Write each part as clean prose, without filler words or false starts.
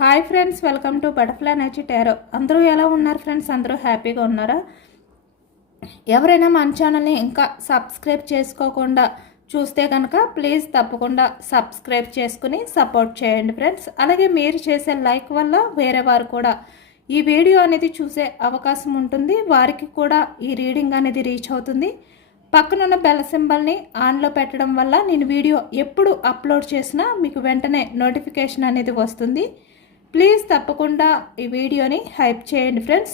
Hi friends, welcome to butterfly energy tarot. అందరూ ఎలా ఉన్నారు ఫ్రెండ్స్? అందరూ హ్యాపీగా ఉన్నారా? ఎవరైనా మన ఛానల్ని ఇంకా సబ్స్క్రైబ్ చేసుకోకుండా చూస్తే కనుక ప్లీజ్ తప్పకుండా సబ్స్క్రైబ్ చేసుకుని సపోర్ట్ చేయండి ఫ్రెండ్స్. అలాగే మీరు చేసే లైక్ వల్ల వేరే వారు కూడా ఈ వీడియో అనేది చూసే అవకాశం ఉంటుంది, వారికి కూడా ఈ రీడింగ్ అనేది రీచ్ అవుతుంది. పక్కనున్న బెల్ సింబల్ని ఆన్లో పెట్టడం వల్ల నేను వీడియో ఎప్పుడు అప్లోడ్ చేసినా మీకు వెంటనే నోటిఫికేషన్ అనేది వస్తుంది. ప్లీజ్ తప్పకుండా ఈ వీడియోని హైప్ చేయండి ఫ్రెండ్స్.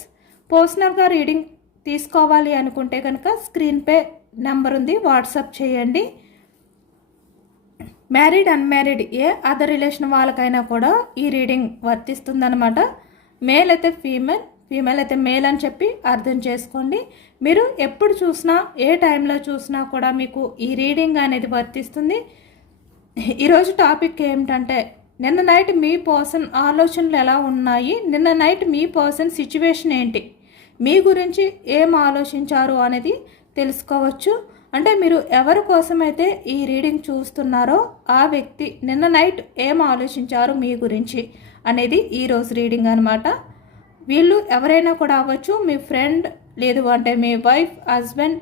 పర్సనల్గా రీడింగ్ తీసుకోవాలి అనుకుంటే కనుక స్క్రీన్పై నెంబర్ ఉంది, వాట్సాప్ చేయండి. మ్యారీడ్ అన్మ్యారీడ్ ఏ అదర్ రిలేషన్ వాళ్ళకైనా కూడా ఈ రీడింగ్ వర్తిస్తుందన్నమాట. మేల్ అయితే ఫీమేల్, ఫీమేల్ అయితే మేల్ అని చెప్పి అర్థం చేసుకోండి. మీరు ఎప్పుడు చూసినా ఏ టైంలో చూసినా కూడా మీకు ఈ రీడింగ్ అనేది వర్తిస్తుంది. ఈరోజు టాపిక్ ఏమిటంటే, నిన్న నైట్ మీ పర్సన్ ఆలోచనలు ఎలా ఉన్నాయి, నిన్న నైట్ మీ పర్సన్ సిచ్యువేషన్ ఏంటి, మీ గురించి ఏం ఆలోచించారు అనేది తెలుసుకోవచ్చు. అంటే మీరు ఎవరి కోసమైతే ఈ రీడింగ్ చూస్తున్నారో ఆ వ్యక్తి నిన్న నైట్ ఏం ఆలోచించారు మీ గురించి అనేది ఈరోజు రీడింగ్ అనమాట. వీళ్ళు ఎవరైనా కూడా అవ్వచ్చు, మీ ఫ్రెండ్, లేదు అంటే మీ వైఫ్, హస్బెండ్,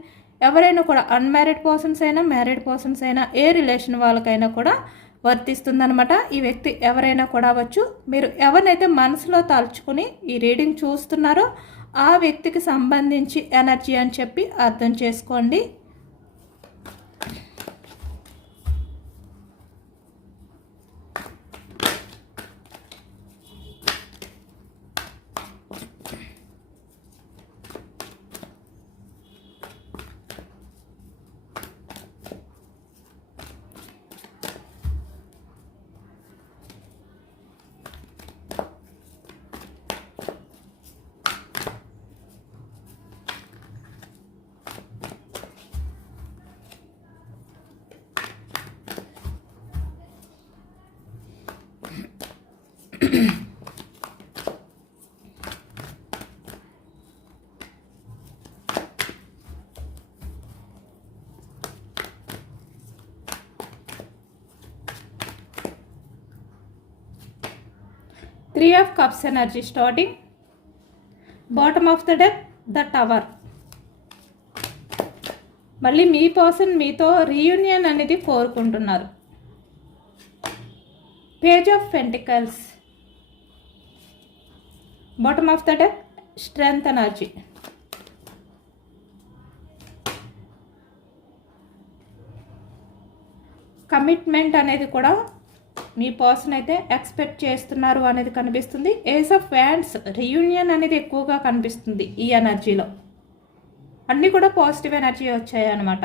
ఎవరైనా కూడా అన్మ్యారీడ్ పర్సన్స్ అయినా మ్యారీడ్ పర్సన్స్ అయినా ఏ రిలేషన్ వాళ్ళకైనా కూడా వర్తిస్తుందనమాట. ఈ వ్యక్తి ఎవరైనా కూడా అవ్వచ్చు. మీరు ఎవరినైతే మనసులో తలుచుకుని ఈ రీడింగ్ చూస్తున్నారో ఆ వ్యక్తికి సంబంధించి ఎనర్జీ అని చెప్పి అర్థం చేసుకోండి. Three of Cups energy starting. Bottom of the deck, the Tower. మళ్ళీ మీ పర్సన్ మీతో రీయూనియన్ అనేది కోరుకుంటున్నారు. Page of pentacles. Bottom of the deck, strength energy. Commitment అనేది కూడా మీ పర్సన్ అయితే ఎక్స్పెక్ట్ చేస్తున్నారు అనేది కనిపిస్తుంది. ఏస్ ఆఫ్ వ్యాండ్స్, రీయూనియన్ అనేది ఎక్కువగా కనిపిస్తుంది ఈ ఎనర్జీలో. అన్నీ కూడా పాజిటివ్ ఎనర్జీ వచ్చాయి అన్నమాట.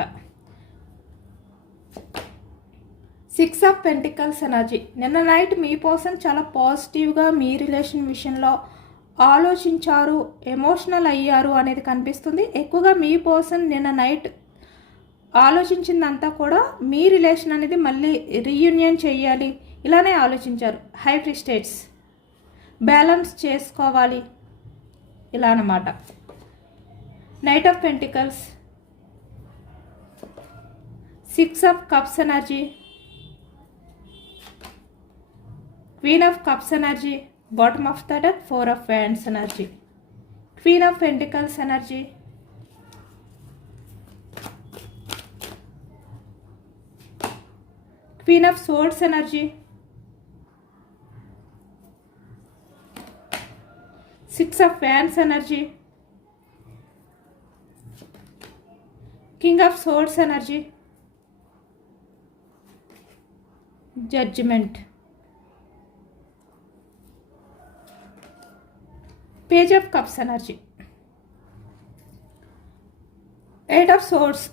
Six of pentacles energy. నిన్న నైట్ మీ పర్సన్ చాలా పాజిటివ్గా మీ రిలేషన్ విషయంలో ఆలోచించారు, ఎమోషనల్ అయ్యారు అనేది కనిపిస్తుంది. ఎక్కువగా మీ పర్సన్ నిన్న నైట్ ఆలోచించిందంతా కూడా మీ రిలేషన్ అనేది మళ్ళీ రీయూనియన్ చేయాలి ఇలానే ఆలోచించారు. హై ప్రిస్టేట్స్, బ్యాలెన్స్ చేసుకోవాలి ఇలా అన్నమాట. Knight of pentacles, six of cups energy, queen of cups energy, bottom of the deck, four of wands energy, queen of pentacles energy, queen of swords energy, six of wands energy, king of swords energy, judgement, page of cups energy, eight of swords.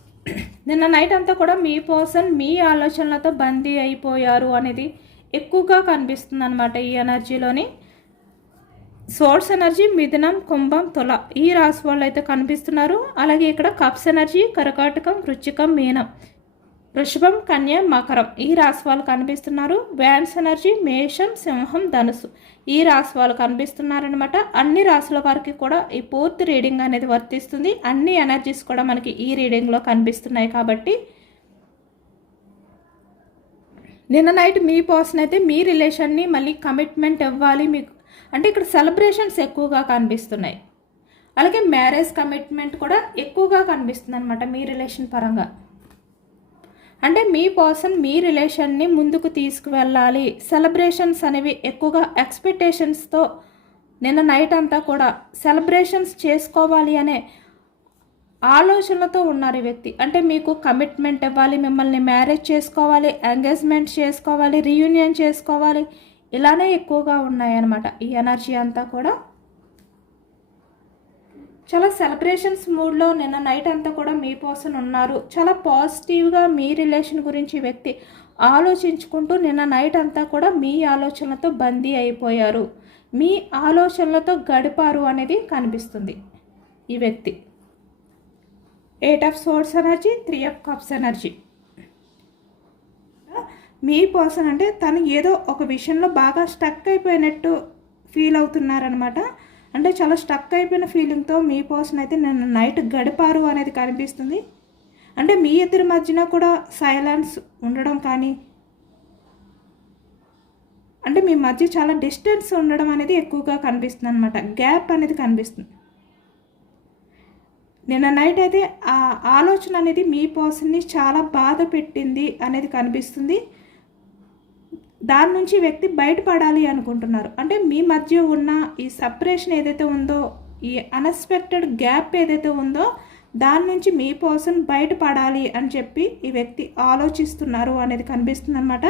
నిన్న night అంతా కూడా మీ person మీ ఆలోచనలతో బందీ అయిపోయారు అనేది ఎక్కువగా కనిపిస్తుంది అనమాట ఈ ఎనర్జీలోని. సోర్స్ ఎనర్జీ మిథునం, కుంభం, తుల ఈ రాశి వాళ్ళు అయితే కనిపిస్తున్నారు. అలాగే ఇక్కడ కప్స్ ఎనర్జీ కర్కాటకం, వృశ్చికం, మీనం, వృషభం, కన్య, మకరం ఈ రాశి వాళ్ళు కనిపిస్తున్నారు. వ్యాన్స్ ఎనర్జీ మేషం, సింహం, ధనుసు ఈ రాశి వాళ్ళు కనిపిస్తున్నారనమాట. అన్ని రాశుల వారికి కూడా ఈ పూర్తి రీడింగ్ అనేది వర్తిస్తుంది. అన్ని ఎనర్జీస్ కూడా మనకి ఈ రీడింగ్లో కనిపిస్తున్నాయి కాబట్టి నిన్న నైట్ మీ పర్సన్ అయితే మీ రిలేషన్ని మళ్ళీ కమిట్మెంట్ ఇవ్వాలి మీకు అంటే ఇక్కడ సెలబ్రేషన్స్ ఎక్కువగా కనిపిస్తున్నాయి. అలాగే మ్యారేజ్ కమిట్మెంట్ కూడా ఎక్కువగా కనిపిస్తుంది అనమాట మీ రిలేషన్ పరంగా. అంటే మీ పర్సన్ మీ రిలేషన్ని ముందుకు తీసుకువెళ్ళాలి, సెలబ్రేషన్స్ అనేవి ఎక్కువగా ఎక్స్పెక్టేషన్స్తో నిన్న నైట్ అంతా కూడా సెలబ్రేషన్స్ చేసుకోవాలి అనే ఆలోచనలతో ఉన్నారు ఈ వ్యక్తి. అంటే మీకు కమిట్మెంట్ ఇవ్వాలి, మిమ్మల్ని మ్యారేజ్ చేసుకోవాలి, ఎంగేజ్మెంట్ చేసుకోవాలి, రీయూనియన్ చేసుకోవాలి, ఇలానే ఎక్కువగా ఉన్నాయన్నమాట. ఈ ఎనర్జీ అంతా కూడా చాలా సెలబ్రేషన్స్ మూడ్లో నిన్న నైట్ అంతా కూడా మీ పర్సన్ ఉన్నారు. చాలా పాజిటివ్గా మీ రిలేషన్ గురించి ఈ వ్యక్తి ఆలోచించుకుంటూ నిన్న నైట్ అంతా కూడా మీ ఆలోచనలతో బందీ అయిపోయారు, మీ ఆలోచనలతో గడిపారు అనేది కనిపిస్తుంది ఈ వ్యక్తి. 8 of swords energy, 3 of cups energy. Me person అంటే తను ఏదో ఒక విషయంలో బాగా స్టక్ అయిపోయినట్టు ఫీల్ అవుతున్నారనమాట. అంటే చాలా స్టక్ అయిపోయిన ఫీలింగ్తో మీ పర్సన్ అయితే నిన్న నైట్ గడిపారు అనేది కనిపిస్తుంది. అంటే మీ ఇద్దరి మధ్యన కూడా సైలెన్స్ ఉండడం కానీ, అంటే మీ మధ్య చాలా డిస్టెన్స్ ఉండడం అనేది ఎక్కువగా కనిపిస్తుంది అనమాట. గ్యాప్ అనేది కనిపిస్తుంది. నిన్న నైట్ అయితే ఆ ఆలోచన అనేది మీ పర్సన్ని చాలా బాధ పెట్టింది అనేది కనిపిస్తుంది. దాని నుంచి వ్యక్తి బయటపడాలి అనుకుంటున్నారు. అంటే మీ మధ్య ఉన్న ఈ సపరేషన్ ఏదైతే ఉందో, ఈ అన్ఎక్స్పెక్టెడ్ గ్యాప్ ఏదైతే ఉందో, దాని నుంచి మీ పర్సన్ బయటపడాలి అని చెప్పి ఈ వ్యక్తి ఆలోచిస్తున్నారు అనేది కనిపిస్తుంది అనమాట.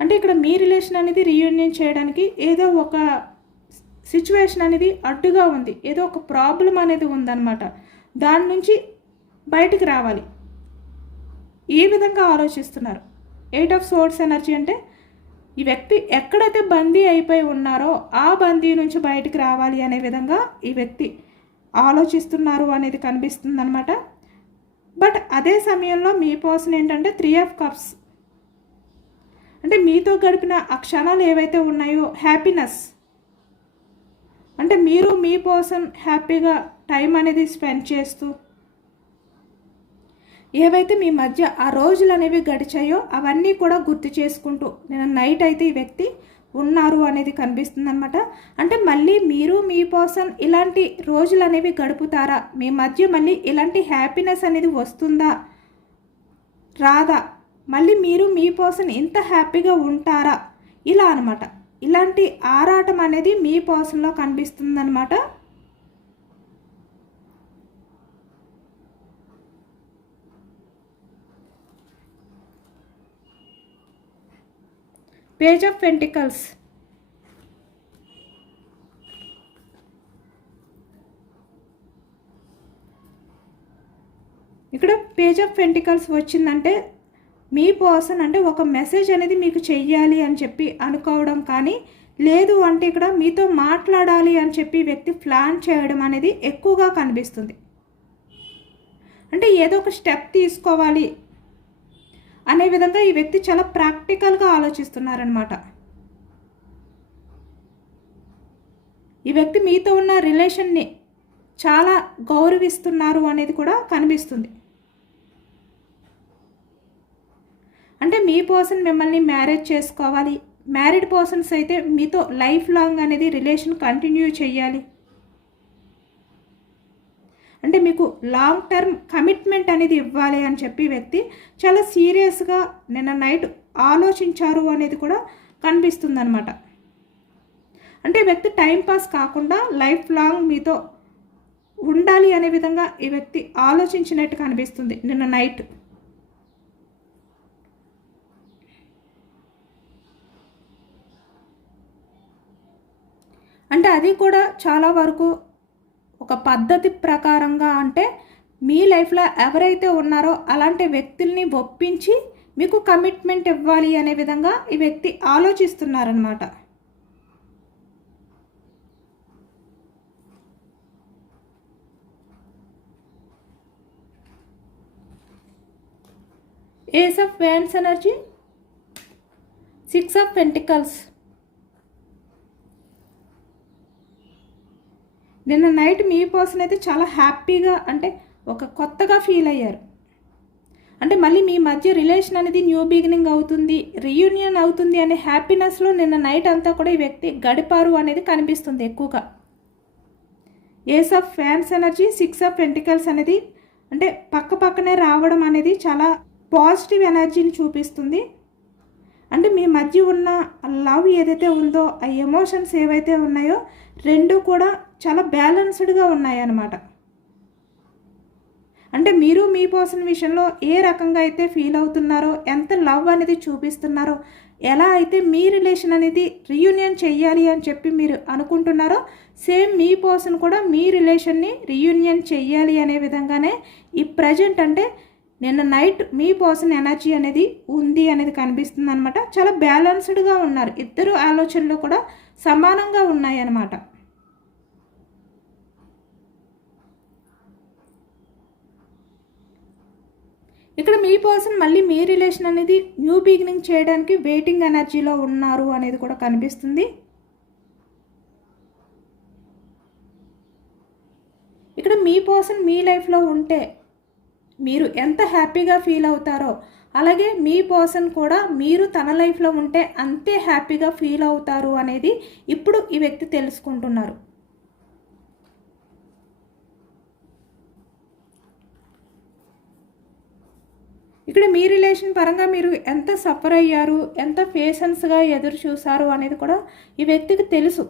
అంటే ఇక్కడ మీ రిలేషన్ అనేది రీయూనియన్ చేయడానికి ఏదో ఒక సిచ్యువేషన్ అనేది అడ్డుగా ఉంది, ఏదో ఒక ప్రాబ్లం అనేది ఉందన్నమాట. దాని నుంచి బయటికి రావాలి, ఈ విధంగా ఆలోచిస్తున్నారు. 8 ఆఫ్ సోర్డ్స్ ఎనర్జీ అంటే ఈ వ్యక్తి ఎక్కడైతే బందీ అయిపోయి ఉన్నారో ఆ బందీ నుంచి బయటికి రావాలి అనే విధంగా ఈ వ్యక్తి ఆలోచిస్తున్నారు అనేది కనిపిస్తుంది అనమాట. బట్ అదే సమయంలో మీ పర్సన్ ఏంటంటే 3 ఆఫ్ కప్స్ అంటే మీతో గడిపిన ఆ క్షణాలు ఏవైతే ఉన్నాయో హ్యాపీనెస్, అంటే మీరు మీ పర్సన్ హ్యాపీగా టైం అనేది స్పెండ్ చేస్తూ ఏవైతే మీ మధ్య ఆ రోజులు అనేవి గడిచాయో అవన్నీ కూడా గుర్తు చేసుకుంటూ నేను నైట్ అయితే ఈ వ్యక్తి ఉన్నారు అనేది కనిపిస్తుంది అనమాట. అంటే మళ్ళీ మీరు మీ పర్సన్ ఇలాంటి రోజులు అనేవి గడుపుతారా, మీ మధ్య మళ్ళీ ఇలాంటి హ్యాపీనెస్ అనేది వస్తుందా రాదా, మళ్ళీ మీరు మీ పర్సన్ ఇంత హ్యాపీగా ఉంటారా, ఇలా అనమాట. ఇలాంటి ఆరాటం అనేది మీ పర్సన్లో కనిపిస్తుంది అనమాట. Page of pentacles. ఇక్కడ పేజ్ ఆఫ్ పెంటికల్స్ వచ్చిందంటే మీ పర్సన్ అంటే ఒక మెసేజ్ అనేది మీకు చెయ్యాలి అని చెప్పి అనుకోవడం కానీ, లేదు అంటే ఇక్కడ మీతో మాట్లాడాలి అని చెప్పి వ్యక్తి ప్లాన్ చేయడం అనేది ఎక్కువగా కనిపిస్తుంది. అంటే ఏదో ఒక స్టెప్ తీసుకోవాలి అనే విధంగా ఈ వ్యక్తి చాలా ప్రాక్టికల్గా ఆలోచిస్తున్నారనమాట. ఈ వ్యక్తి మీతో ఉన్న రిలేషన్ని చాలా గౌరవిస్తున్నారు అనేది కూడా కనిపిస్తుంది. అంటే మీ పర్సన్ మిమ్మల్ని మ్యారేజ్ చేసుకోవాలి, మ్యారీడ్ పర్సన్స్ అయితే మీతో లైఫ్ లాంగ్ అనేది రిలేషన్ కంటిన్యూ చేయాలి, అంటే మీకు లాంగ్ టర్మ్ కమిట్మెంట్ అనేది ఇవ్వాలి అని చెప్పి వ్యక్తి చాలా సీరియస్గా నిన్న నైట్ ఆలోచించారు అనేది కూడా కనిపిస్తుంది అనమాట. అంటే వ్యక్తి టైంపాస్ కాకుండా లైఫ్ లాంగ్ మీతో ఉండాలి అనే విధంగా ఈ వ్యక్తి ఆలోచించినట్టు కనిపిస్తుంది నిన్న నైట్. అంటే అది కూడా చాలా వరకు ఒక పద్ధతి ప్రకారంగా, అంటే మీ లైఫ్లో ఎవరైతే ఉన్నారో అలాంటి వ్యక్తుల్ని ఒప్పించి మీకు కమిట్మెంట్ ఇవ్వాలి అనే విధంగా ఈ వ్యక్తి ఆలోచిస్తున్నారనమాట. Ace of wands energy, 6 of pentacles. నిన్న నైట్ మీ పర్సన్ అయితే చాలా హ్యాపీగా, అంటే ఒక కొత్తగా ఫీల్ అయ్యారు. అంటే మళ్ళీ మీ మధ్య రిలేషన్ అనేది న్యూ బిగినింగ్ అవుతుంది, రీయూనియన్ అవుతుంది అనే హ్యాపీనెస్లో నిన్న నైట్ అంతా కూడా ఈ వ్యక్తి గడిపారు అనేది కనిపిస్తుంది ఎక్కువగా. Ace of fans energy, 6 of pentacles అనేది అంటే పక్కనే రావడం అనేది చాలా పాజిటివ్ ఎనర్జీని చూపిస్తుంది. అంటే మీ మధ్య ఉన్న లవ్ ఏదైతే ఉందో, ఆ ఎమోషన్స్ ఏవైతే ఉన్నాయో రెండు కూడా చాలా బ్యాలెన్స్డ్గా ఉన్నాయన్నమాట. అంటే మీరు మీ పర్సన్ విషయంలో ఏ రకంగా అయితే ఫీల్ అవుతున్నారో, ఎంత లవ్ అనేది చూపిస్తున్నారో, ఎలా అయితే మీ రిలేషన్ అనేది రీయూనియన్ చెయ్యాలి అని చెప్పి మీరు అనుకుంటున్నారో, సేమ్ మీ పర్సన్ కూడా మీ రిలేషన్ని రీయూనియన్ చెయ్యాలి అనే విధంగానే ఈ ప్రజెంట్ అంటే నిన్న నైట్ మీ పర్సన్ ఎనర్జీ అనేది ఉంది అనేది కనిపిస్తుంది అనమాట. చాలా బ్యాలెన్స్డ్గా ఉన్నారు, ఇద్దరు ఆలోచనలు కూడా సమానంగా ఉన్నాయి అన్నమాట. ఇక్కడ మీ పర్సన్ మళ్ళీ మీ రిలేషన్ అనేది న్యూ బిగినింగ్ చేయడానికి వెయిటింగ్ ఎనర్జీలో ఉన్నారు అనేది కూడా కనిపిస్తుంది. ఇక్కడ మీ పర్సన్ మీ లైఫ్లో ఉంటే మీరు ఎంత హ్యాపీగా ఫీల్ అవుతారో, అలాగే మీ పర్సన్ కూడా మీరు తన లైఫ్లో ఉంటే అంతే హ్యాపీగా ఫీల్ అవుతారు అనేది ఇప్పుడు ఈ వ్యక్తి తెలుసుకుంటున్నారు. ఇక్కడ మీ రిలేషన్ పరంగా మీరు ఎంత సఫర్ అయ్యారు, ఎంత పేషెన్స్గా ఎదురు చూసారు అనేది కూడా ఈ వ్యక్తికి తెలుసు.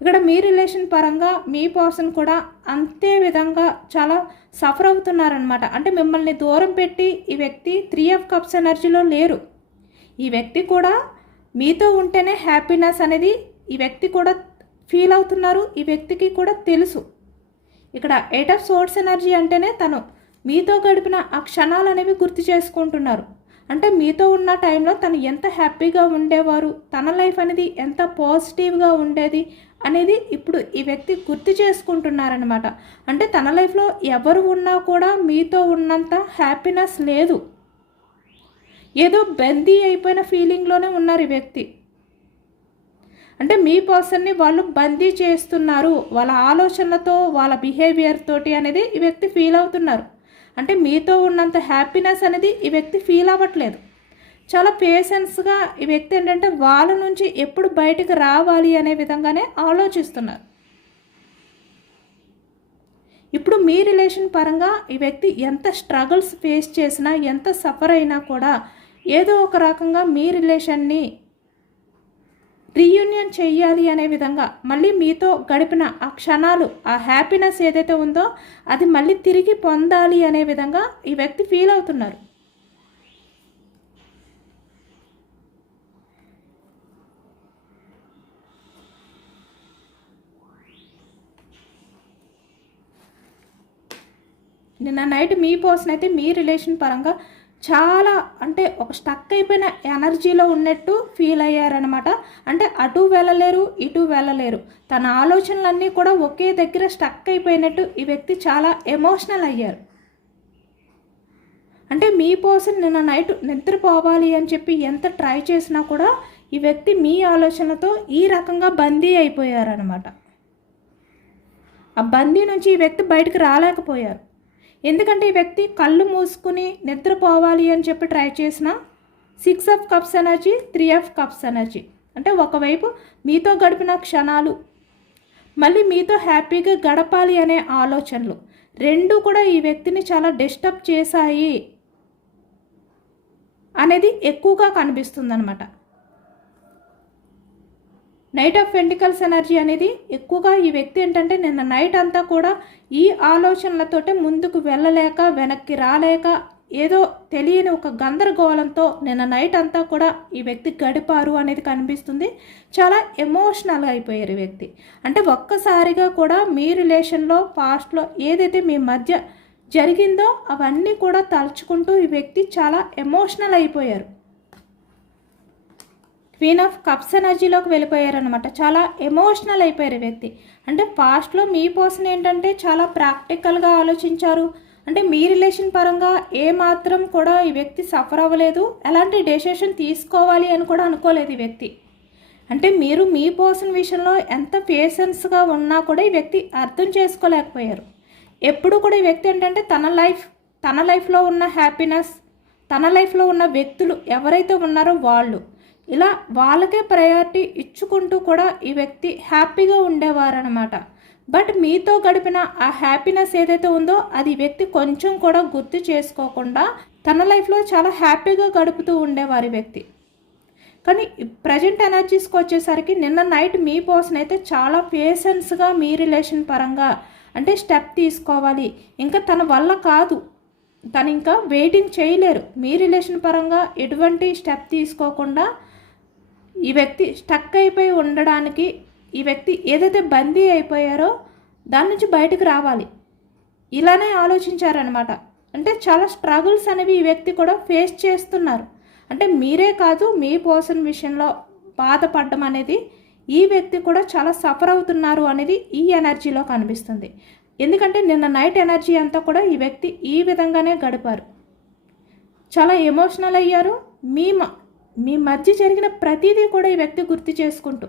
ఇక్కడ మీ రిలేషన్ పరంగా మీ పర్సన్ కూడా అంతే విధంగా చాలా సఫర్ అవుతున్నారనమాట. అంటే మిమ్మల్ని దూరం పెట్టి ఈ వ్యక్తి 3 ఆఫ్ కప్స్ ఎనర్జీలో లేరు. ఈ వ్యక్తి కూడా మీతో ఉంటేనే హ్యాపీనెస్ అనేది ఈ వ్యక్తి కూడా ఫీల్ అవుతున్నారు, ఈ వ్యక్తికి కూడా తెలుసు. ఇక్కడ 8 ఆఫ్ సోర్స్ ఎనర్జీ అంటేనే తను మీతో గడిపిన ఆ క్షణాలు అనేవి గుర్తు చేసుకుంటున్నారు. అంటే మీతో ఉన్న టైంలో తను ఎంత హ్యాపీగా ఉండేవారు, తన లైఫ్ అనేది ఎంత పాజిటివ్గా ఉండేది అనేది ఇప్పుడు ఈ వ్యక్తి గుర్తు చేసుకుంటున్నారనమాట. అంటే తన లైఫ్లో ఎవరు ఉన్నా కూడా మీతో ఉన్నంత హ్యాపీనెస్ లేదు, ఏదో బందీ అయిపోయిన ఫీలింగ్లోనే ఉన్నారు ఈ వ్యక్తి. అంటే మీ పర్సన్ని వాళ్ళు బందీ చేస్తున్నారు వాళ్ళ ఆలోచనలతో, వాళ్ళ బిహేవియర్ తోటి అనేది ఈ వ్యక్తి ఫీల్ అవుతున్నారు. అంటే మీతో ఉన్నంత హ్యాపీనెస్ అనేది ఈ వ్యక్తి ఫీల్ అవ్వట్లేదు. చాలా పేషెన్స్గా ఈ వ్యక్తి ఏంటంటే వాళ్ళ నుంచి ఎప్పుడు బయటకు రావాలి అనే విధంగానే ఆలోచిస్తున్నారు. ఇప్పుడు మీ రిలేషన్ పరంగా ఈ వ్యక్తి ఎంత స్ట్రగుల్స్ ఫేస్ చేసినా, ఎంత సఫర్ అయినా కూడా ఏదో ఒక రకంగా మీ రిలేషన్ని రీయూనియన్ చెయ్యాలి అనే విధంగా, మళ్ళీ మీతో గడిపిన ఆ క్షణాలు, ఆ హ్యాపీనెస్ ఏదైతే ఉందో అది మళ్ళీ తిరిగి పొందాలి అనే విధంగా ఈ వ్యక్తి ఫీల్ అవుతున్నారు. నిన్న నైట్ మీ పర్సన్ అయితే మీ రిలేషన్ పరంగా చాలా అంటే ఒక స్టక్ అయిపోయిన ఎనర్జీలో ఉన్నట్టు ఫీల్ అయ్యారనమాట. అంటే అటు వెళ్ళలేరు, ఇటు వెళ్ళలేరు, తన ఆలోచనలన్నీ కూడా ఒకే దగ్గర స్టక్ అయిపోయినట్టు ఈ వ్యక్తి చాలా ఎమోషనల్ అయ్యారు. అంటే మీ పర్సన్ నిన్న నైట్ నిద్రపోవాలి అని చెప్పి ఎంత ట్రై చేసినా కూడా ఈ వ్యక్తి మీ ఆలోచనలతో ఈ రకంగా బందీ అయిపోయారనమాట. ఆ బందీ నుంచి ఈ వ్యక్తి బయటకు రాలేకపోయారు. ఎందుకంటే ఈ వ్యక్తి కళ్ళు మూసుకుని నిద్రపోవాలి అని చెప్పి ట్రై చేసిన 6 of cups energy, 3 of cups energy. అంటే ఒకవైపు మీతో గడిపిన క్షణాలు, మళ్ళీ మీతో హ్యాపీగా గడపాలి అనే ఆలోచనలు రెండు కూడా ఈ వ్యక్తిని చాలా డిస్టర్బ్ చేశాయి అనేది ఎక్కువగా కనిపిస్తుందన్నమాట. నైట్ ఆఫ్ పెంటికల్స్ ఎనర్జీ అనేది ఎక్కువగా ఈ వ్యక్తి ఏంటంటే నిన్న నైట్ అంతా కూడా ఈ ఆలోచనలతోటే ముందుకు వెళ్ళలేక, వెనక్కి రాలేక, ఏదో తెలియని ఒక గందరగోళంతో నిన్న నైట్ అంతా కూడా ఈ వ్యక్తి గడిపారు అనేది కనిపిస్తుంది. చాలా ఎమోషనల్గా అయిపోయారు ఈ వ్యక్తి. అంటే ఒక్కసారిగా కూడా మీ రిలేషన్లో పాస్ట్లో ఏదైతే మీ మధ్య జరిగిందో అవన్నీ కూడా తలుచుకుంటూ ఈ వ్యక్తి చాలా ఎమోషనల్ అయిపోయారు. క్వీన్ ఆఫ్ కప్స్ ఎనర్జీలోకి వెళ్ళిపోయారనమాట. చాలా ఎమోషనల్ అయిపోయారు వ్యక్తి. అంటే పాస్ట్లో మీ పర్సన్ ఏంటంటే చాలా ప్రాక్టికల్గా ఆలోచించారు. అంటే మీ రిలేషన్ పరంగా ఏమాత్రం కూడా ఈ వ్యక్తి సఫర్ అవ్వలేదు, ఎలాంటి డెసిషన్ తీసుకోవాలి అని కూడా అనుకోలేదు ఈ వ్యక్తి. అంటే మీరు మీ పర్సన్ విషయంలో ఎంత పేషెన్స్గా ఉన్నా కూడా ఈ వ్యక్తి అర్థం చేసుకోలేకపోయారు. ఎప్పుడు కూడా ఈ వ్యక్తి ఏంటంటే తన లైఫ్, తన లైఫ్లో ఉన్న హ్యాపీనెస్, తన లైఫ్లో ఉన్న వ్యక్తులు ఎవరైతే ఉన్నారో వాళ్ళు, ఇలా వాళ్ళకే ప్రయారిటీ ఇచ్చుకుంటూ కూడా ఈ వ్యక్తి హ్యాపీగా ఉండేవారనమాట. బట్ మీతో గడిపిన ఆ హ్యాపీనెస్ ఏదైతే ఉందో అది ఈ వ్యక్తి కొంచెం కూడా గుర్తు చేసుకోకుండా తన లైఫ్లో చాలా హ్యాపీగా గడుపుతూ ఉండేవారు ఈ వ్యక్తి. కానీ ప్రజెంట్ ఎనర్జీస్కి వచ్చేసరికి నిన్న నైట్ మీ పర్సన్ అయితే చాలా పేషెన్స్గా మీ రిలేషన్ పరంగా అంటే స్టెప్ తీసుకోవాలి, ఇంకా తన వల్ల కాదు, తను ఇంకా వెయిటింగ్ చేయలేరు, మీ రిలేషన్ పరంగా ఎటువంటి స్టెప్ తీసుకోకుండా ఈ వ్యక్తి స్టక్ అయిపోయి ఉండడానికి, ఈ వ్యక్తి ఏదైతే బందీ అయిపోయారో దాని నుంచి బయటకు రావాలి, ఇలానే ఆలోచించారనమాట. అంటే చాలా స్ట్రగుల్స్ అనేవి ఈ వ్యక్తి కూడా ఫేస్ చేస్తున్నారు. అంటే మీరే కాదు, మీ పర్సన్ విషయంలో బాధపడడం అనేది ఈ వ్యక్తి కూడా చాలా సఫర్ అవుతున్నారు అనేది ఈ ఎనర్జీలో కనిపిస్తుంది. ఎందుకంటే నిన్న నైట్ ఎనర్జీ అంతా కూడా ఈ వ్యక్తి ఈ విధంగానే గడిపారు, చాలా ఎమోషనల్ అయ్యారు. మీ మధ్య జరిగిన ప్రతిదీ కూడా ఈ వ్యక్తి గుర్తు చేసుకుంటూ,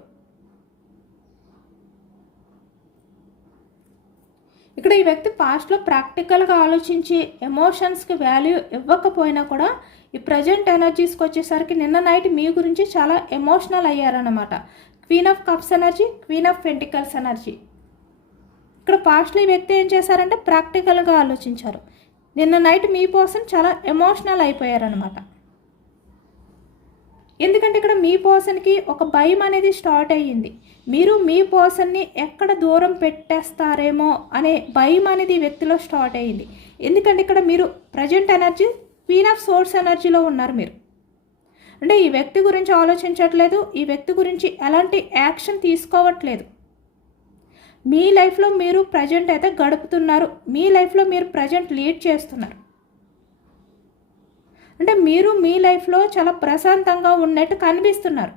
ఇక్కడ ఈ వ్యక్తి పాస్ట్లో ప్రాక్టికల్గా ఆలోచించి ఎమోషన్స్కి వాల్యూ ఇవ్వకపోయినా కూడా ఈ ప్రజెంట్ ఎనర్జీస్కి వచ్చేసరికి నిన్న నైట్ మీ గురించి చాలా ఎమోషనల్ అయ్యారన్నమాట. Queen of cups energy, queen of pentacles energy. ఇక్కడ పాస్ట్లో ఈ వ్యక్తి ఏం చేశారంటే ప్రాక్టికల్గా ఆలోచించారు. నిన్న నైట్ మీ పర్సన్ చాలా ఎమోషనల్ అయిపోయారనమాట. ఎందుకంటే ఇక్కడ మీ పర్సన్కి ఒక భయం అనేది స్టార్ట్ అయ్యింది. మీరు మీ పర్సన్ని ఎక్కడ దూరం పెట్టేస్తారేమో అనే భయం అనేది ఈ వ్యక్తిలో స్టార్ట్ అయ్యింది. ఎందుకంటే ఇక్కడ మీరు present energy queen of swords ఎనర్జీలో ఉన్నారు మీరు. అంటే ఈ వ్యక్తి గురించి ఆలోచించట్లేదు, ఈ వ్యక్తి గురించి ఎలాంటి యాక్షన్ తీసుకోవట్లేదు. మీ లైఫ్లో మీరు ప్రజెంట్ అయితే గడుపుతున్నారు, మీ లైఫ్లో మీరు ప్రజెంట్ లీడ్ చేస్తున్నారు. అంటే మీరు మీ లైఫ్లో చాలా ప్రశాంతంగా ఉన్నట్టు కనిపిస్తున్నారు,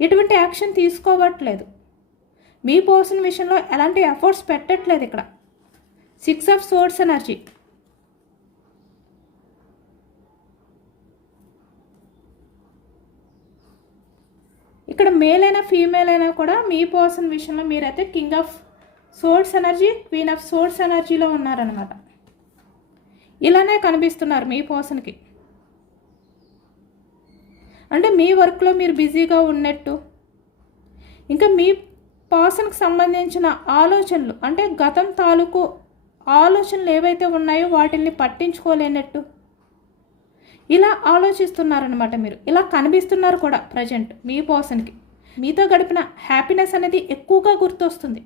ఎటువంటి యాక్షన్ తీసుకోవట్లేదు, మీ పర్సన్ విషయంలో ఎలాంటి ఎఫర్ట్స్ పెట్టట్లేదు. ఇక్కడ 6 ఆఫ్ సోర్స్ ఎనర్జీ. ఇక్కడ మేల్ అయినా ఫీమేల్ అయినా కూడా మీ పర్సన్ విషయంలో మీరైతే king of swords energy, queen of swords ఎనర్జీలో ఉన్నారనమాట. ఇలానే కనిపిస్తున్నారు మీ పర్సన్కి. అంటే మీ వర్క్లో మీరు బిజీగా ఉన్నట్టు, ఇంకా మీ పర్సన్కి సంబంధించిన ఆలోచనలు అంటే గతం తాలూకు ఆలోచనలు ఏవైతే ఉన్నాయో వాటిని పట్టించుకోలేనట్టు ఇలా ఆలోచిస్తున్నారనమాట. మీరు ఇలా కనిపిస్తున్నారు కూడా ప్రజెంట్ మీ పర్సన్కి. మీతో గడిపిన హ్యాపీనెస్ అనేది ఎక్కువగా గుర్తొస్తుంది.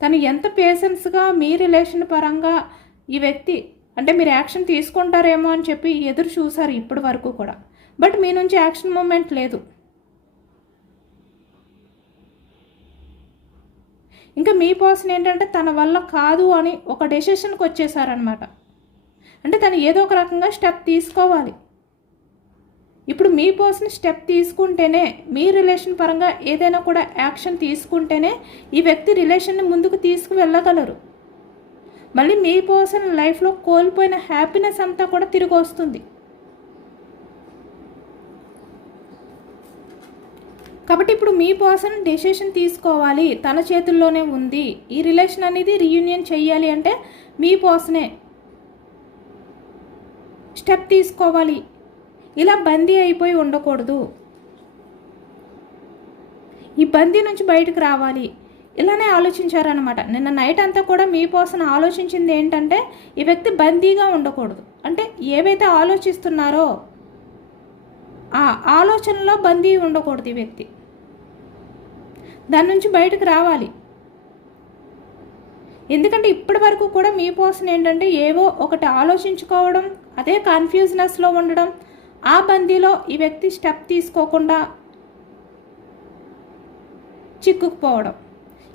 తను ఎంత పేషెన్స్గా మీ రిలేషన్ పరంగా ఈ వ్యక్తి అంటే మీరు యాక్షన్ తీసుకుంటారేమో అని చెప్పి ఎదురు చూసారు ఇప్పటి వరకు కూడా. బట్ మీ నుంచి యాక్షన్ మూమెంట్ లేదు. ఇంకా మీ పర్సన్ ఏంటంటే తన వల్ల కాదు అని ఒక డెసిషన్కి వచ్చేసారనమాట. అంటే తను ఏదో ఒక రకంగా స్టెప్ తీసుకోవాలి. ఇప్పుడు మీ పర్సన్ స్టెప్ తీసుకుంటేనే, మీ రిలేషన్ పరంగా ఏదైనా కూడా యాక్షన్ తీసుకుంటేనే ఈ వ్యక్తి రిలేషన్ని ముందుకు తీసుకువెళ్ళగలరు. మళ్ళీ మీ పర్సన్ లైఫ్లో కోల్పోయిన హ్యాపీనెస్ అంతా కూడా తిరిగి వస్తుంది. కాబట్టి ఇప్పుడు మీ పర్సన్ డెసిషన్ తీసుకోవాలి, తన చేతుల్లోనే ఉంది. ఈ రిలేషన్ అనేది రీయూనియన్ చేయాలి అంటే మీ పర్సనే స్టెప్ తీసుకోవాలి. ఇలా బందీ అయిపోయి ఉండకూడదు, ఈ బందీ నుంచి బయటకు రావాలి, ఇలానే ఆలోచించారనమాట. నిన్న నైట్ అంతా కూడా మీ పర్సన్ ఆలోచించింది ఏంటంటే ఈ వ్యక్తి బందీగా ఉండకూడదు. అంటే ఏవైతే ఆలోచిస్తున్నారో ఆ ఆలోచనలో బందీ ఉండకూడదు ఈ వ్యక్తి, దాని నుంచి బయటకు రావాలి. ఎందుకంటే ఇప్పటి వరకు కూడా మీ పర్సన్ ఏంటంటే ఏవో ఒకటి ఆలోచించుకోవడం, అదే కన్ఫ్యూజ్నెస్లో ఉండడం, ఆ బందీలో ఈ వ్యక్తి స్టెప్ తీసుకోకుండా చిక్కుకుపోవడం,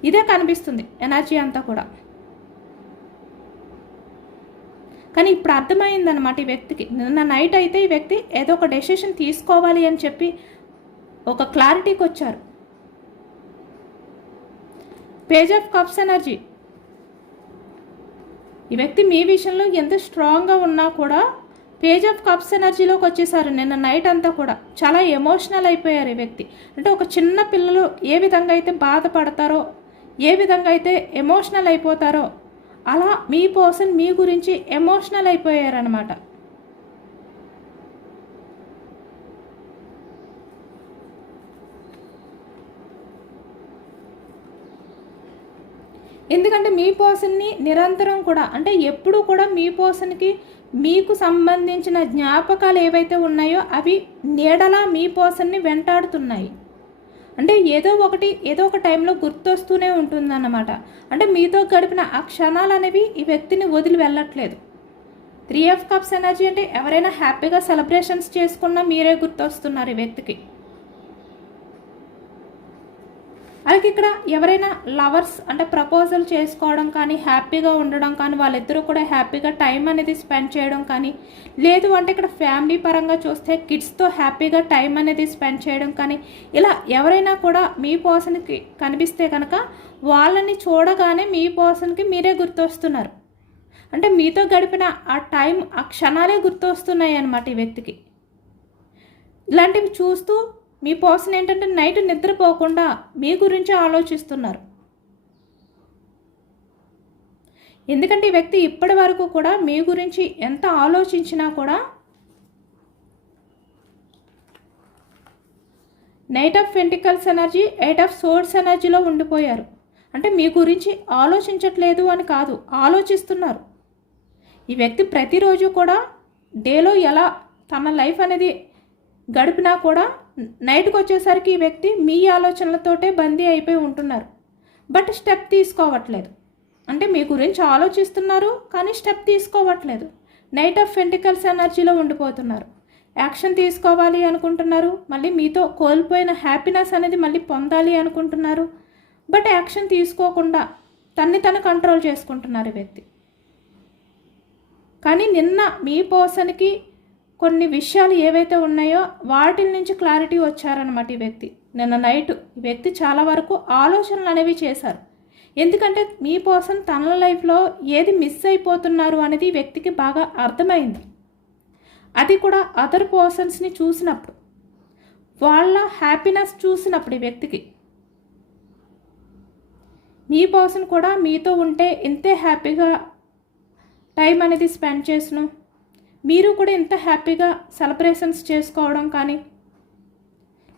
ఇదే కనిపిస్తుంది ఎనర్జీ అంతా కూడా. కానీ ఇప్పుడు అర్థమైందనమాట ఈ వ్యక్తికి. నిన్న నైట్ అయితే ఈ వ్యక్తి ఏదో ఒక డెసిషన్ తీసుకోవాలి అని చెప్పి ఒక క్లారిటీకి వచ్చారు. Page of cups energy. ఈ వ్యక్తి మీ విషయంలో ఎంత స్ట్రాంగ్గా ఉన్నా కూడా పేజ్ ఆఫ్ కప్స్ ఎనర్జీలోకి వచ్చేసారు. నిన్న నైట్ అంతా కూడా చాలా ఎమోషనల్ అయిపోయారు ఈ వ్యక్తి. అంటే ఒక చిన్న పిల్లలు ఏ విధంగా అయితే బాధపడతారో ఏ విధంగా అయితే ఎమోషనల్ అయిపోతారో అలా మీ పర్సన్ మీ గురించి ఎమోషనల్ అయిపోయారనమాట. ఎందుకంటే మీ పర్సన్ని నిరంతరం కూడా అంటే ఎప్పుడు కూడా మీ పర్సన్కి మీకు సంబంధించిన జ్ఞాపకాలు ఏవైతే ఉన్నాయో అవి నీడలా మీ పర్సన్ని వెంటాడుతున్నాయి. అంటే ఏదో ఒక టైంలో గుర్తొస్తూనే ఉంటుందన్నమాట. అంటే మీతో గడిపిన ఆ క్షణాలు అనేవి ఈ వ్యక్తిని వదిలి వెళ్ళట్లేదు. 3 of Cups ఎనర్జీ అంటే ఎవరైనా హ్యాపీగా సెలబ్రేషన్స్ చేసుకున్నా మీరే గుర్తొస్తున్నారు ఈ వ్యక్తికి. అలాగే ఇక్కడ ఎవరైనా లవర్స్ అంటే ప్రపోజల్ చేసుకోవడం కానీ హ్యాపీగా ఉండడం కానీ వాళ్ళిద్దరూ కూడా హ్యాపీగా టైం అనేది స్పెండ్ చేయడం కానీ, లేదు అంటే ఇక్కడ ఫ్యామిలీ పరంగా చూస్తే కిడ్స్తో హ్యాపీగా టైం అనేది స్పెండ్ చేయడం కానీ, ఇలా ఎవరైనా కూడా మీ పర్సన్కి కనిపిస్తే కనుక వాళ్ళని చూడగానే మీ పర్సన్కి మీరే గుర్తొస్తున్నారు. అంటే మీతో గడిపిన ఆ టైం ఆ క్షణాలే గుర్తొస్తున్నాయి అన్నమాట ఈ వ్యక్తికి. ఇలాంటివి చూస్తూ మీ పర్సన్ ఏంటంటే నైట్ నిద్రపోకుండా మీ గురించి ఆలోచిస్తున్నారు. ఎందుకంటే ఈ వ్యక్తి ఇప్పటి వరకు కూడా మీ గురించి ఎంత ఆలోచించినా కూడా night of pentacles energy, 8 of Swords ఎనర్జీలో ఉండిపోయారు. అంటే మీ గురించి ఆలోచించట్లేదు అని కాదు, ఆలోచిస్తున్నారు. ఈ వ్యక్తి ప్రతిరోజు కూడా డేలో ఎలా తన లైఫ్ అనేది గడిపినా కూడా నైట్కి వచ్చేసరికి ఈ వ్యక్తి మీ ఆలోచనలతోటే బందీ అయిపోయి ఉంటున్నారు. బట్ స్టెప్ తీసుకోవట్లేదు. అంటే మీ గురించి ఆలోచిస్తున్నారు కానీ స్టెప్ తీసుకోవట్లేదు. నైట్ ఆఫ్ పెంటికల్స్ ఎనర్జీలో ఉండిపోతున్నారు. యాక్షన్ తీసుకోవాలి అనుకుంటున్నారు, మళ్ళీ మీతో కోల్పోయిన హ్యాపీనెస్ అనేది మళ్ళీ పొందాలి అనుకుంటున్నారు. బట్ యాక్షన్ తీసుకోకుండా తను కంట్రోల్ చేసుకుంటున్నారు ఈ వ్యక్తి. కానీ నిన్న మీ పర్సన్కి కొన్ని విషయాలు ఏవైతే ఉన్నాయో వాటి నుంచి క్లారిటీ వచ్చారనమాట ఈ వ్యక్తి. నిన్న నైట్ ఈ వ్యక్తి చాలా వరకు ఆలోచనలు అనేవి చేశారు. ఎందుకంటే మీ పర్సన్ తన లైఫ్లో ఏది మిస్ అయిపోతున్నారు అనేది ఈ వ్యక్తికి బాగా అర్థమైంది. అది కూడా అదర్ పర్సన్స్ని చూసినప్పుడు, వాళ్ళ హ్యాపీనెస్ చూసినప్పుడు ఈ వ్యక్తికి మీ పర్సన్ కూడా మీతో ఉంటే ఇంతే హ్యాపీగా టైం అనేది స్పెండ్ చేసును, మీరు కూడా ఇంత హ్యాపీగా సెలబ్రేషన్స్ చేసుకోవడం కానీ,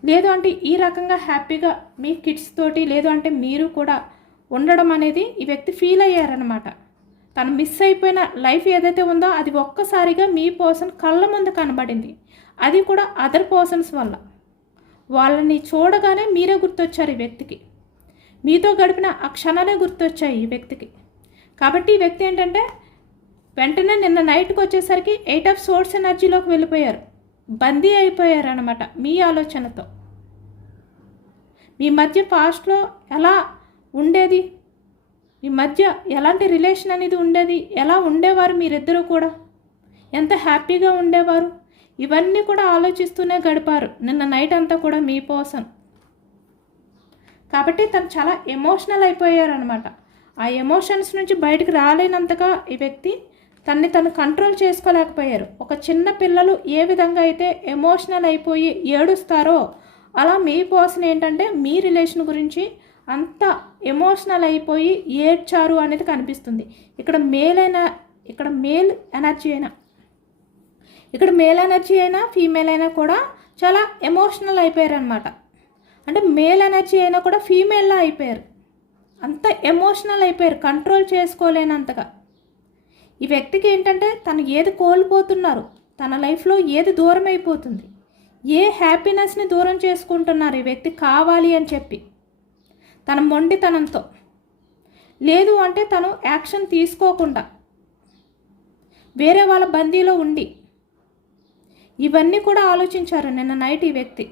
లేదు అంటే ఈ రకంగా హ్యాపీగా మీ కిడ్స్ తోటి లేదు అంటే మీరు కూడా ఉండడం అనేది ఈ వ్యక్తి ఫీల్ అయ్యారనమాట. తను మిస్ అయిపోయిన లైఫ్ ఏదైతే ఉందో అది ఒక్కసారిగా మీ పర్సన్ కళ్ళ ముందు కనబడింది. అది కూడా అదర్ పర్సన్స్ వల్ల. వాళ్ళని చూడగానే మీరే గుర్తొచ్చారు ఈ వ్యక్తికి. మీతో గడిపిన ఆ క్షణాలే గుర్తొచ్చాయి ఈ వ్యక్తికి. కాబట్టి ఈ వ్యక్తి ఏంటంటే వెంటనే నిన్న నైట్కి వచ్చేసరికి 8 of Swords ఎనర్జీలోకి వెళ్ళిపోయారు. బందీ అయిపోయారు అనమాట మీ ఆలోచనతో. మీ మధ్య పాస్ట్లో ఎలా ఉండేది, మీ మధ్య ఎలాంటి రిలేషన్ అనేది ఉండేది, ఎలా ఉండేవారు మీరిద్దరూ కూడా, ఎంత హ్యాపీగా ఉండేవారు, ఇవన్నీ కూడా ఆలోచిస్తూనే గడిపారు నిన్న నైట్ అంతా కూడా మీ పర్సన్. కాబట్టి తను చాలా ఎమోషనల్ అయిపోయారనమాట. ఆ ఎమోషన్స్ నుంచి బయటకు రాలేనంతగా ఈ వ్యక్తి తను కంట్రోల్ చేసుకోలేకపోయారు. ఒక చిన్న పిల్లలు ఏ విధంగా అయితే ఎమోషనల్ అయిపోయి ఏడుస్తారో అలా మీ పర్సన్ ఏంటంటే మీ రిలేషన్ గురించి అంత ఎమోషనల్ అయిపోయి ఏడ్చారు అనేది కనిపిస్తుంది. ఇక్కడ మేల్ ఎనర్జీ అయినా ఫీమేల్ అయినా కూడా చాలా ఎమోషనల్ అయిపోయారు అనమాట. అంటే మేల్ ఎనర్జీ అయినా కూడా ఫీమేల్లా అయిపోయారు. అంత ఎమోషనల్ అయిపోయారు, కంట్రోల్ చేసుకోలేనంతగా. ఈ వ్యక్తికి ఏంటంటే తను ఏది కోల్పోతున్నారు, తన లైఫ్లో ఏది దూరం అయిపోతుంది, ఏ హ్యాపీనెస్ని దూరం చేసుకుంటున్నారు ఈ వ్యక్తి కావాలి అని చెప్పి తన మొండితనంతో, లేదు అంటే తను యాక్షన్ తీసుకోకుండా వేరే వాళ్ళ బందీలో ఉండి ఇవన్నీ కూడా ఆలోచించారు నిన్న నైట్ ఈ వ్యక్తి.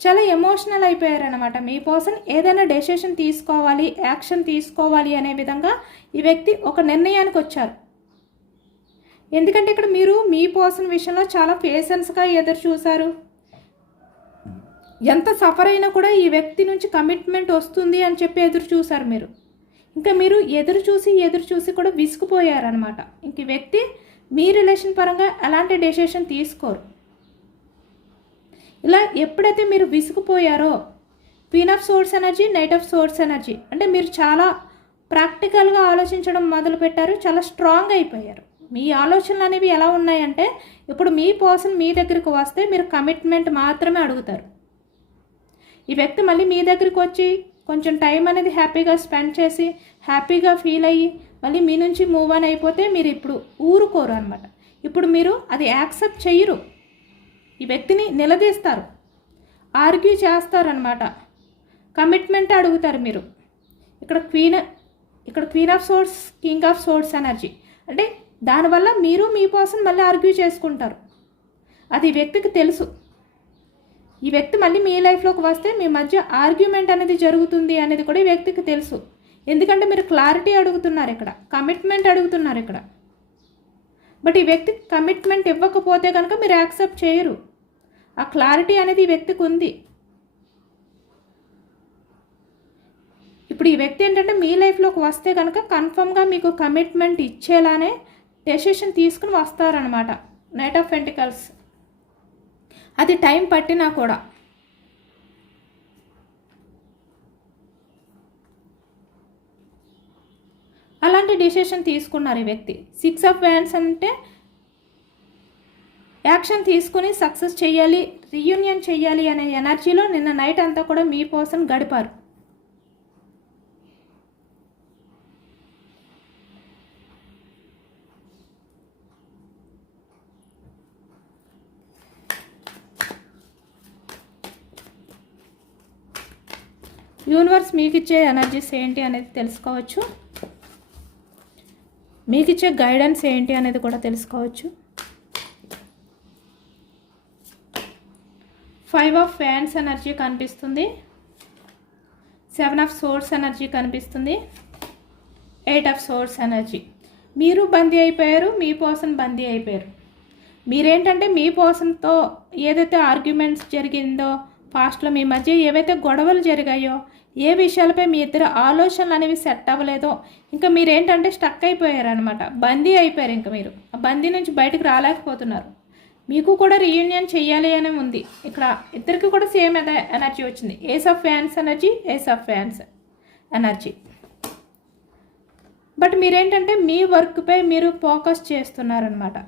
చాలా ఎమోషనల్ అయిపోయారనమాట. మీ పర్సన్ ఏదైనా డెసిషన్ తీసుకోవాలి, యాక్షన్ తీసుకోవాలి అనే విధంగా ఈ వ్యక్తి ఒక నిర్ణయానికి వచ్చారు. ఎందుకంటే ఇక్కడ మీరు మీ పర్సన్ విషయంలో చాలా పేషెన్స్గా ఎదురు చూశారు. ఎంత సఫర్ అయినా కూడా ఈ వ్యక్తి నుంచి కమిట్మెంట్ వస్తుంది అని చెప్పి ఎదురు చూశారు మీరు. ఇంకా మీరు ఎదురు చూసి కూడా విసిగిపోయారనమాట. ఇంక ఈ వ్యక్తి మీ రిలేషన్ పరంగా ఎలాంటి డెసిషన్ తీసుకోరు. ఇలా ఎప్పుడైతే మీరు విసిగిపోయారో, queen of swords energy, knight of swords energy, అంటే మీరు చాలా ప్రాక్టికల్గా ఆలోచించడం మొదలుపెట్టారు, చాలా స్ట్రాంగ్ అయిపోయారు. మీ ఆలోచనలు అనేవి ఎలా ఉన్నాయంటే, ఇప్పుడు మీ పర్సన్ మీ దగ్గరికి వస్తే మీరు కమిట్మెంట్ మాత్రమే అడుగుతారు. ఈ వ్యక్తి మళ్ళీ మీ దగ్గరికి వచ్చి కొంచెం టైం అనేది హ్యాపీగా స్పెండ్ చేసి హ్యాపీగా ఫీల్ అయ్యి మళ్ళీ మీ నుంచి మూవ్ ఆన్ అయిపోతే మీరు ఇప్పుడు ఊరుకోరు అనమాట. ఇప్పుడు మీరు అది యాక్సెప్ట్ చెయ్యరు, ఈ వ్యక్తిని నిలదీస్తారు, ఆర్గ్యూ చేస్తారనమాట, కమిట్మెంట్ అడుగుతారు మీరు. ఇక్కడ queen of source, king of swords energy, అంటే దానివల్ల మీరు మీ పర్సన్ మళ్ళీ ఆర్గ్యూ చేసుకుంటారు. అది ఈ వ్యక్తికి తెలుసు. ఈ వ్యక్తి మళ్ళీ మీ లైఫ్లోకి వస్తే మీ మధ్య ఆర్గ్యుమెంట్ అనేది జరుగుతుంది అనేది కూడా ఈ వ్యక్తికి తెలుసు. ఎందుకంటే మీరు క్లారిటీ అడుగుతున్నారు, ఇక్కడ కమిట్మెంట్ అడుగుతున్నారు ఇక్కడ. బట్ ఈ వ్యక్తి కమిట్మెంట్ ఇవ్వకపోతే కనుక మీరు యాక్సెప్ట్ చేయరు. ఆ క్లారిటీ అనేది ఈ వ్యక్తికి ఉంది. ఇప్పుడు ఈ వ్యక్తి ఏంటంటే మీ లైఫ్లోకి వస్తే కనుక కన్ఫర్మ్గా మీకు కమిట్మెంట్ ఇచ్చేలానే డెసిషన్ తీసుకుని వస్తారనమాట. నైట్ ఆఫ్ పెంటికల్స్, అది టైం పట్టినా కూడా. అలాంటి డిసిషన్ తీసుకున్నారు ఈ వ్యక్తి. 6 ఆఫ్ వ్యాండ్స్ అంటే యాక్షన్ తీసుకుని సక్సెస్ చేయాలి, రీయూనియన్ చేయాలి అనే ఎనర్జీలో నిన్న నైట్ అంతా కూడా మీ పర్సన్ గడిపారు. యూనివర్స్ మీకు ఇచ్చే ఎనర్జీస్ ఏంటి అనేది తెలుసుకోవచ్చు, మీకు ఇచ్చే గైడెన్స్ ఏంటి అనేది కూడా తెలుసుకోవచ్చు. 5 ఆఫ్ ఫ్యాన్స్ ఎనర్జీ కనిపిస్తుంది, 7 ఆఫ్ సోర్స్ ఎనర్జీ కనిపిస్తుంది, 8 ఆఫ్ సోర్స్ ఎనర్జీ. మీరు బందీ అయిపోయారు, మీ పర్సన్ బందీ అయిపోయారు. మీరేంటంటే మీ పర్సన్తో ఏదైతే ఆర్గ్యుమెంట్స్ జరిగిందో, పాస్ట్లో మీ మధ్య ఏవైతే గొడవలు జరిగాయో, ఏ విషయాలపై మీ ఇద్దరు ఆలోచనలు అనేవి సెట్ అవ్వలేదో, ఇంకా మీరేంటంటే స్టక్ అయిపోయారనమాట, బందీ అయిపోయారు. ఇంకా మీరు ఆ బందీ నుంచి బయటకు రాలేకపోతున్నారు. మీకు కూడా రీయూనియన్ చేయాలి అని ఉంది. ఇక్కడ ఇద్దరికి కూడా సేమ్ అదే ఎనర్జీ వచ్చింది. Ace of fans energy, ace of fans energy. But మీరేంటంటే మీ వర్క్పై మీరు ఫోకస్ చేస్తున్నారనమాట.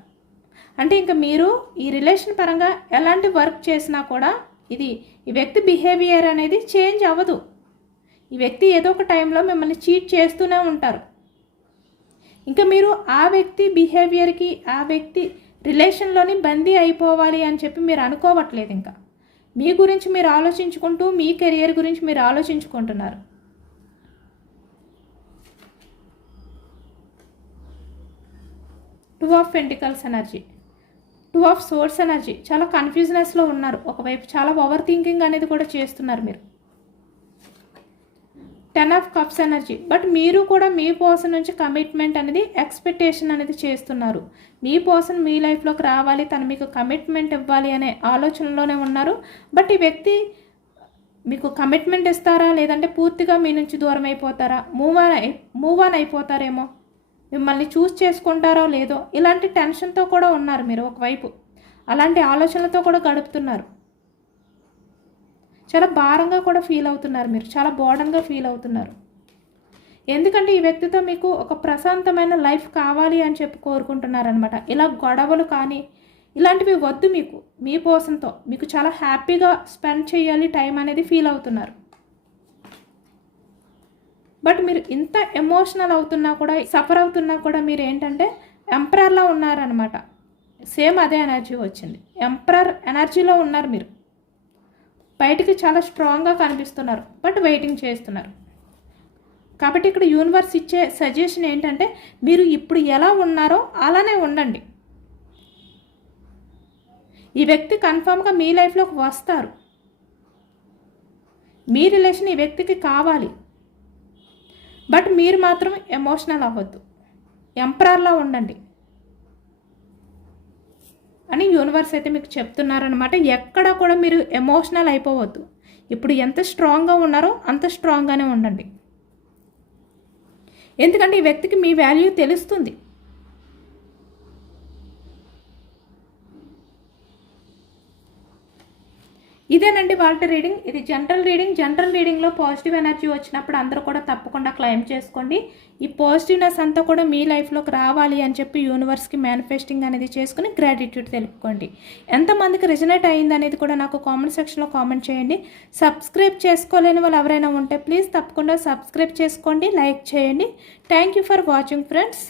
అంటే ఇంకా మీరు ఈ రిలేషన్ పరంగా ఎలాంటి వర్క్ చేసినా కూడా ఈ వ్యక్తి బిహేవియర్ అనేది చేంజ్ అవ్వదు. ఈ వ్యక్తి ఏదో ఒక టైంలో మిమ్మల్ని చీట్ చేస్తూనే ఉంటారు. ఇంకా మీరు ఆ వ్యక్తి బిహేవియర్కి, ఆ వ్యక్తి రిలేషన్లోని బందీ అయిపోవాలి అని చెప్పి మీరు అనుకోవట్లేదు. ఇంకా మీ గురించి మీరు ఆలోచించుకుంటూ, మీ కెరియర్ గురించి మీరు ఆలోచించుకుంటున్నారు. Two of pentacles energy, 2 of swords energy. చాలా కన్ఫ్యూజనెస్లో ఉన్నారు. ఒకవైపు చాలా ఓవర్ థింకింగ్ అనేది కూడా చేస్తున్నారు మీరు. 10 ఆఫ్ కప్స్ ఎనర్జీ. బట్ మీరు కూడా మీ పర్సన్ నుంచి కమిట్మెంట్ అనేది, ఎక్స్పెక్టేషన్ అనేది చేస్తున్నారు. మీ పర్సన్ మీ లైఫ్లోకి రావాలి, తను మీకు కమిట్మెంట్ ఇవ్వాలి అనే ఆలోచనలోనే ఉన్నారు. బట్ ఈ వ్యక్తి మీకు కమిట్మెంట్ ఇస్తారా, లేదంటే పూర్తిగా మీ నుంచి దూరం అయిపోతారా, మూవ్ ఆన్ అయిపోతారేమో, మిమ్మల్ని చూస్ చేసుకుంటారో లేదో, ఇలాంటి టెన్షన్తో కూడా ఉన్నారు మీరు. ఒకవైపు అలాంటి ఆలోచనలతో కూడా గడుపుతున్నారు. చాలా భారంగా కూడా ఫీల్ అవుతున్నారు మీరు, చాలా బోర్డన్గా ఫీల్ అవుతున్నారు. ఎందుకంటే ఈ వ్యక్తితో మీకు ఒక ప్రశాంతమైన లైఫ్ కావాలి అని చెప్పి కోరుకుంటున్నారనమాట. ఇలా గొడవలు కానీ ఇలాంటివి వద్దు మీకు. మీ పర్సన్తో మీకు చాలా హ్యాపీగా స్పెండ్ చేయాలి టైం అనేది ఫీల్ అవుతున్నారు. బట్ మీరు ఇంత ఎమోషనల్ అవుతున్నా కూడా, సఫర్ అవుతున్నా కూడా మీరు ఏంటంటే ఎంపరర్లా ఉన్నారనమాట. సేమ్ అదే ఎనర్జీ వచ్చింది. ఎంపరర్ ఎనర్జీలో ఉన్నారు మీరు. బయటికి చాలా స్ట్రాంగ్గా కనిపిస్తున్నారు, బట్ వెయిటింగ్ చేస్తున్నారు. కాబట్టి ఇక్కడ యూనివర్స్ ఇచ్చే సజెషన్ ఏంటంటే, మీరు ఇప్పుడు ఎలా ఉన్నారో అలానే ఉండండి. ఈ వ్యక్తి కన్ఫామ్గా మీ లైఫ్లోకి వస్తారు. మీ రిలేషన్ ఈ వ్యక్తికి కావాలి. బట్ మీరు మాత్రం ఎమోషనల్ అవ్వద్దు, ఎంపరర్లా ఉండండి అని యూనివర్స్ అయితే మీకు చెప్తున్నారనమాట. ఎక్కడ కూడా మీరు ఎమోషనల్ అయిపోవద్దు. ఇప్పుడు ఎంత స్ట్రాంగ్గా ఉన్నారో అంత స్ట్రాంగ్గానే ఉండండి. ఎందుకంటే ఈ వ్యక్తికి మీ వాల్యూ తెలుస్తుంది. ఇదండి వాళ్ళ రీడింగ్. ఇది జనరల్ రీడింగ్. జనరల్ రీడింగ్లో పాజిటివ్ ఎనర్జీ వచ్చినప్పుడు అందరూ కూడా తప్పకుండా క్లెయిమ్ చేసుకోండి. ఈ పాజిటివ్నెస్ అంతా కూడా మీ లైఫ్లోకి రావాలి అని చెప్పి యూనివర్స్కి మేనిఫెస్టింగ్ అనేది చేసుకుని గ్రాటిట్యూడ్ తెలుపుకోండి. ఎంతమందికి రిజనేట్ అయ్యింది అనేది కూడా నాకు కామెంట్ సెక్షన్లో కామెంట్ చేయండి. సబ్స్క్రైబ్ చేసుకోలేని వాళ్ళు ఎవరైనా ఉంటే ప్లీజ్ తప్పకుండా సబ్స్క్రైబ్ చేసుకోండి, లైక్ చేయండి. Thank you for watching friends.